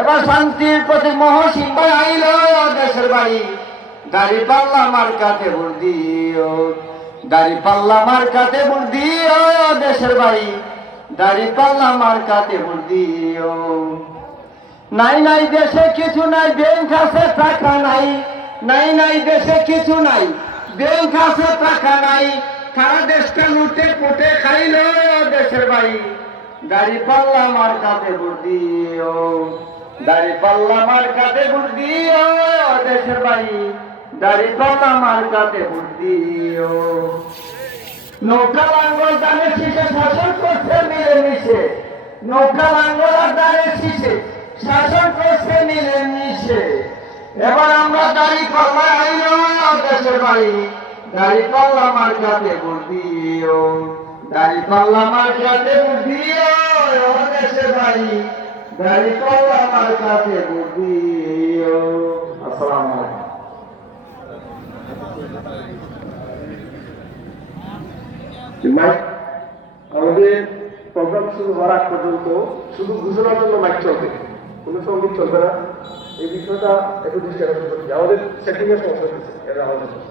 এবার শান্তির প্রতি মহসিন ভাই আইল দেশের বাড়ি। দাড়ি পাল্লা মার্কাতে ভোট দিও। দাড়ি পাল্লা মার্কাতে ভোট দিও দেশের বাড়ি। দাড়ি পাল্লা মার্কাতে ভোট দিও। নাই নাই দেশে কিছু নাই, ব্যাংক আছে, টাকা নাই। নাই নাই দেশে কিছু নাই, ব্যাংক আছে, টাকা নাই। সারা দেশটা লুটে পুটে খাইল দেশের বাড়ি। দাড়ি পাল্লা মার কাতে ভোট দিও। দাড়ি পাল্লা মার কাতে ভোট দিও, দেশের বাড়ি। দাড়ি পাল্লা মার কাতে ভোট দিও। নৌকা লাঙ্গল দানের শীষে শাসন করছে মিলে মিশে নৌকা লাঙ্গল আর দানের শীষে শাসন করছে মিলে মিশে এবার আমরা দাড়ি পাল্লা আইল, দেশের বাড়ি। দাড়ি পাল্লা মার কাতে ভোট দিও। দাড়ি পাল্লা মার কাতে ভোট দিও দেশের বাড়ি দাড়ি পাল্লা মার কাতে ভোট দিও আসসালামু আলাইকুম। আমাদের প্রোগ্রাম শুরু হওয়ার আগ পর্যন্ত শুধু ঘোষণার জন্য মাইক চলবে। কোনো সংগীত চলবে আমাদের দেখুন একটা ডেকোরেটরসের দৃষ্টি আকর্ষণ করছি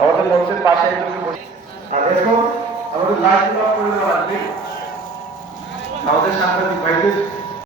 আমাদের মঞ্চের পাশে একজনকে বসে আর দেখো আমাদের লাগবে আমাদের সাংবাদিক